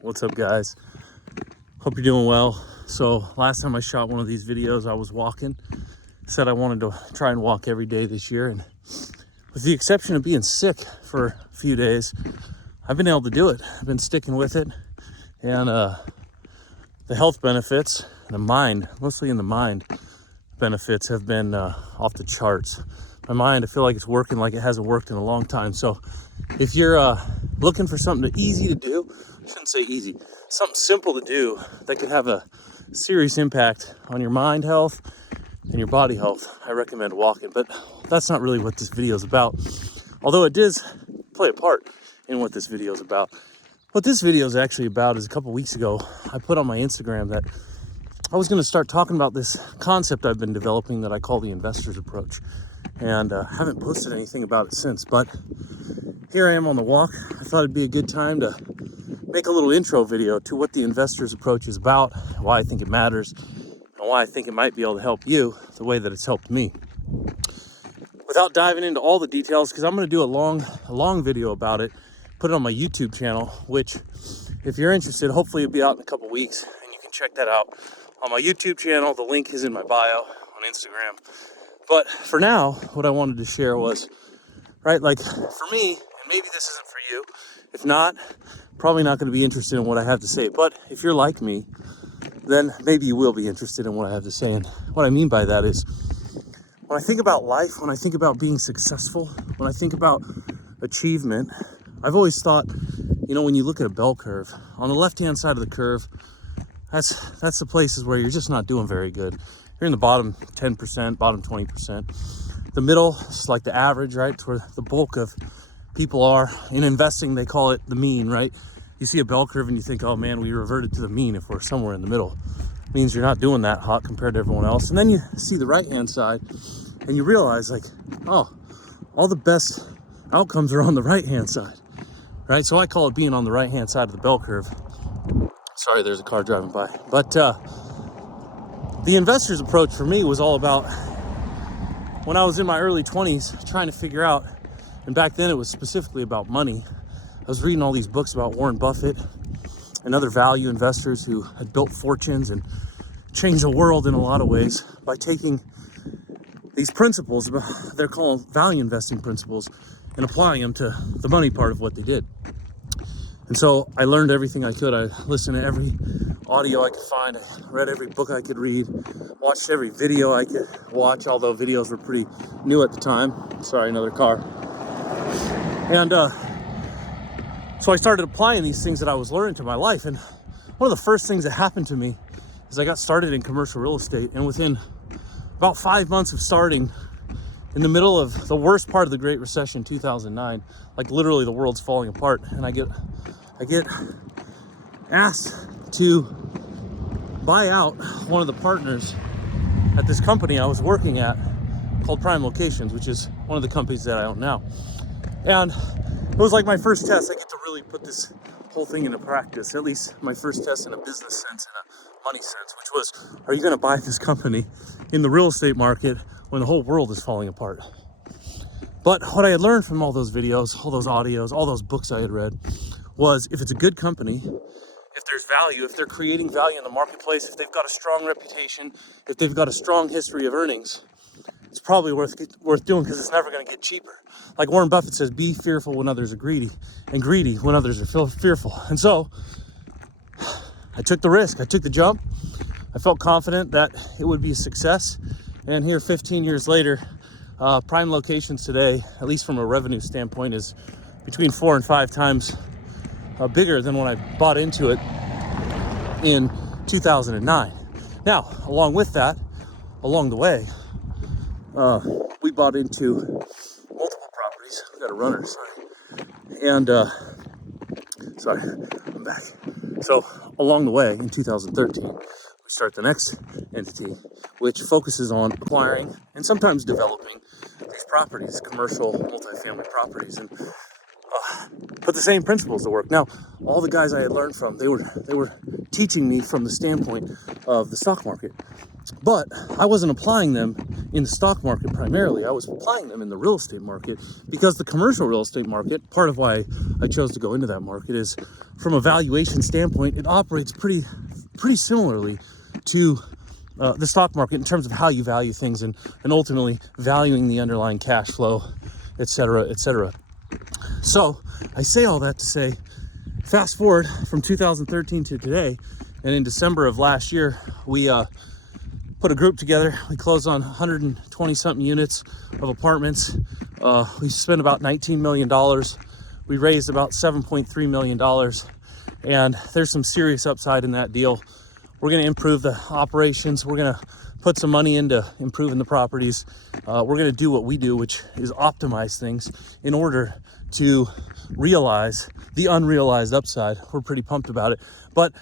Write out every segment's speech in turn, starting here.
What's up, guys? Hope you're doing well. So last time I shot one of these videos, I was walking. Said I wanted to try and walk every day this year, and with the exception of being sick for a few days, I've been able to do it. I've been sticking with it, and the health benefits, the mind, mostly in the mind, benefits have been off the charts. My mind, I feel like it's working like it hasn't worked in a long time. So if you're looking for something easy to do, I shouldn't say easy, something simple to do that could have a serious impact on your mind health and your body health, I recommend walking. But that's not really what this video is about, although it does play a part in what this video is about. What this video is actually about is a couple weeks ago, I put on my Instagram that I was going to start talking about this concept I've been developing that I call the investor's approach, and haven't posted anything about it since. But here I am on the walk. I thought it'd be a good time to make a little intro video to what the investor's approach is about, why I think it matters, and why I think it might be able to help you the way that it's helped me. Without diving into all the details, because I'm going to do a long video about it, put it on my YouTube channel, which, if you're interested, hopefully it'll be out in a couple weeks, and you can check that out on my YouTube channel. The link is in my bio on Instagram. But for now, what I wanted to share was, right, like for me, and maybe this isn't for you. If not, probably not going to be interested in what I have to say. But if you're like me, then maybe you will be interested in what I have to say. And what I mean by that is, when I think about life, when I think about being successful, when I think about achievement, I've always thought, when you look at a bell curve, on the left-hand side of the curve, that's the places where you're just not doing very good. You're in the bottom 10%, bottom 20%. The middle is like the average, right? It's where the bulk of people are. In investing, they call it the mean, right? You see a bell curve and you think, oh man, we reverted to the mean if we're somewhere in the middle. It means you're not doing that hot compared to everyone else. And then you see the right-hand side and you realize, like, oh, all the best outcomes are on the right-hand side, right? So I call it being on the right-hand side of the bell curve. Sorry, there's a car driving by. But the investor's approach for me was all about when I was in my early 20s trying to figure out, and back then it was specifically about money. I was reading all these books about Warren Buffett and other value investors who had built fortunes and changed the world in a lot of ways by taking these principles, they're called value investing principles, and applying them to the money part of what they did. And so I learned everything I could. I listened to every audio I could find. I read every book I could read, watched every video I could watch, although videos were pretty new at the time. Sorry, another car. And so I started applying these things that I was learning to my life. And one of the first things that happened to me is I got started in commercial real estate. And within about 5 months of starting, in the middle of the worst part of the Great Recession, 2009, like literally the world's falling apart, and I get asked to buy out one of the partners at this company I was working at called Prime Locations, which is one of the companies that I own now. And it was like my first test. I get to really put this whole thing into practice, at least my first test in a business sense and a money sense, which was, are you going to buy this company in the real estate market when the whole world is falling apart? But what I had learned from all those videos, all those audios, all those books I had read was, if it's a good company, if there's value, if they're creating value in the marketplace, if they've got a strong reputation, if they've got a strong history of earnings, it's probably worth doing, because it's never going to get cheaper. Like Warren Buffett says, be fearful when others are greedy, and greedy when others are fearful. And so I took the risk. I took the jump. I felt confident that it would be a success. And here 15 years later, Prime Locations today, at least from a revenue standpoint, is between 4 and 5 times bigger than when I bought into it in 2009. Now, along with that, along the way, we bought into multiple properties. We got a runner, sorry. And, sorry, I'm back. So along the way, in 2013, we start the next entity, which focuses on acquiring and sometimes developing these properties, commercial multifamily properties. And put the same principles to work. Now, all the guys I had learned from, they were teaching me from the standpoint of the stock market. But I wasn't applying them in the stock market primarily. I was applying them in the real estate market, because the commercial real estate market, part of why I chose to go into that market, is from a valuation standpoint, it operates pretty similarly to the stock market in terms of how you value things and ultimately valuing the underlying cash flow, et cetera, et cetera. So I say all that to say, fast forward from 2013 to today, and in December of last year, we put a group together. We closed on 120 something units of apartments. We spent about $19 million. We raised about $7.3 million. And there's some serious upside in that deal. We're going to improve the operations. We're going to put some money into improving the properties. We're going to do what we do, which is optimize things in order to realize the unrealized upside. We're pretty pumped about it. But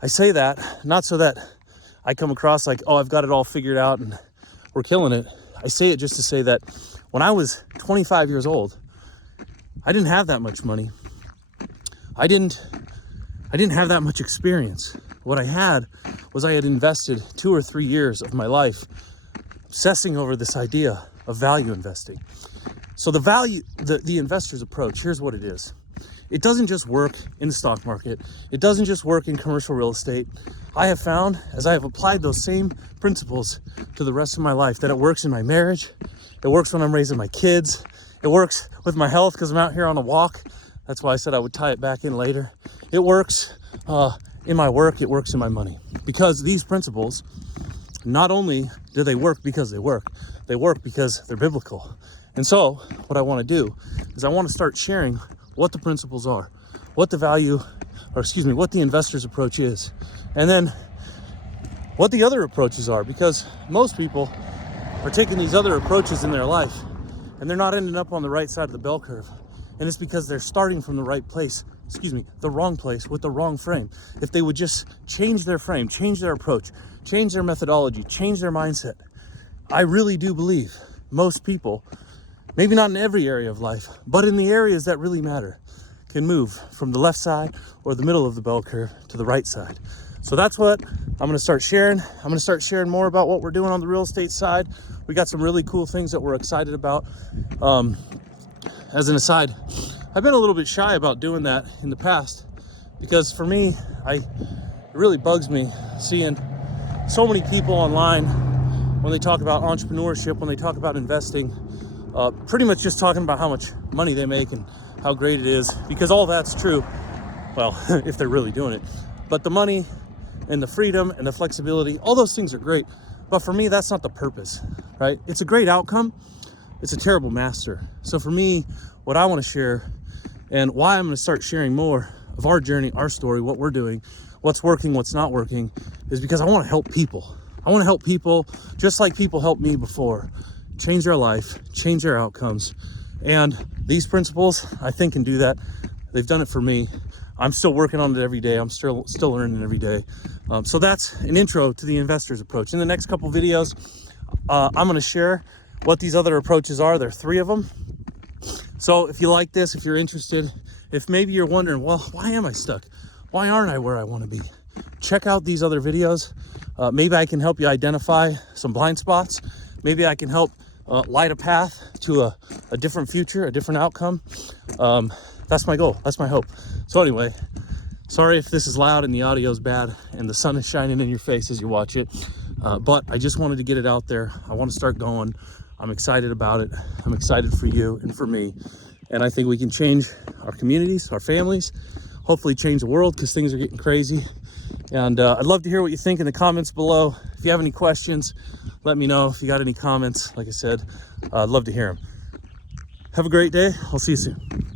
I say that not so that I come across like, oh, I've got it all figured out and we're killing it. I say it just to say that when I was 25 years old, I didn't have that much money. I didn't have that much experience. What I had was I had invested 2 or 3 years of my life obsessing over this idea of value investing. So the investor's approach, here's what it is. It doesn't just work in the stock market. It doesn't just work in commercial real estate. I have found, as I have applied those same principles to the rest of my life, that it works in my marriage. It works when I'm raising my kids. It works with my health because I'm out here on a walk. That's why I said I would tie it back in later. It works in my work. It works in my money. Because these principles, not only do they work because they work because they're biblical. And so what I want to do is I want to start sharing what the principles are, what the investor's approach is, and then what the other approaches are, because most people are taking these other approaches in their life and they're not ending up on the right side of the bell curve. And it's because they're starting from the wrong place with the wrong frame. If they would just change their frame, change their approach, change their methodology, change their mindset, I really do believe most people, maybe not in every area of life, but in the areas that really matter, can move from the left side or the middle of the bell curve to the right side. So that's what I'm going to start sharing. I'm going to start sharing more about what we're doing on the real estate side. We got some really cool things that we're excited about. As an aside, I've been a little bit shy about doing that in the past, because for me, it really bugs me seeing so many people online when they talk about entrepreneurship, when they talk about investing, pretty much just talking about how much money they make and how great it is, because all that's true. Well, if they're really doing it, but the money and the freedom and the flexibility, all those things are great. But for me, that's not the purpose, right? It's a great outcome. It's a terrible master. So for me, what I want to share and why I'm going to start sharing more of our journey, our story, what we're doing, what's working, what's not working, is because I want to help people. I want to help people just like people helped me before, change their life, change their outcomes. And these principles, I think, can do that. They've done it for me. I'm still working on it every day. I'm still learning every day. So that's an intro to the investor's approach. In the next couple videos, I'm going to share what these other approaches are. There are 3 of them. So if you like this, if you're interested, if maybe you're wondering, well, why am I stuck? Why aren't I where I want to be? Check out these other videos. Maybe I can help you identify some blind spots. Maybe I can help light a path to a different future, a different outcome. That's my goal. That's my hope. So anyway, sorry if this is loud and the audio is bad and the sun is shining in your face as you watch it. But I just wanted to get it out there. I want to start going. I'm excited about it. I'm excited for you and for me. And I think we can change our communities, our families, hopefully change the world, because things are getting crazy. And I'd love to hear what you think in the comments below. If you have any questions, let me know. If you got any comments, like I said, I'd love to hear them. Have a great day. I'll see you soon.